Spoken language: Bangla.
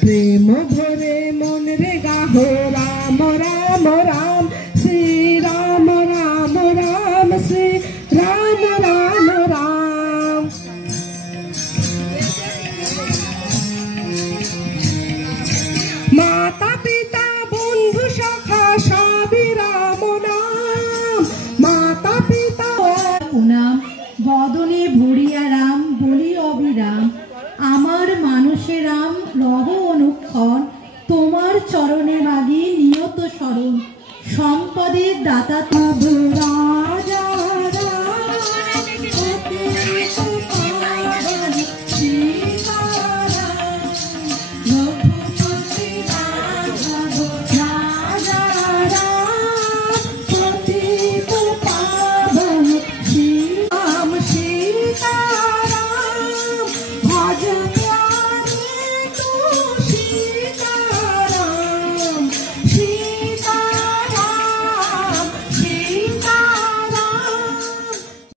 প্রেম ভরে মন রে গাহো রাম রাম রাম শ্রী রাম রাম রাম শ্রী রাম রাম রাম। মাতা পিতা বন্ধু সখা সবই রাম নাম। মাতা পিতা প্রণাম বদনে ভরিয়া রাম বলি অবিরাম। আমার মানুষে রাম রহ অনুক্ষণ, তোমার চরণে মাগি নিয়ত স্মরণ। সম্পদের দাতা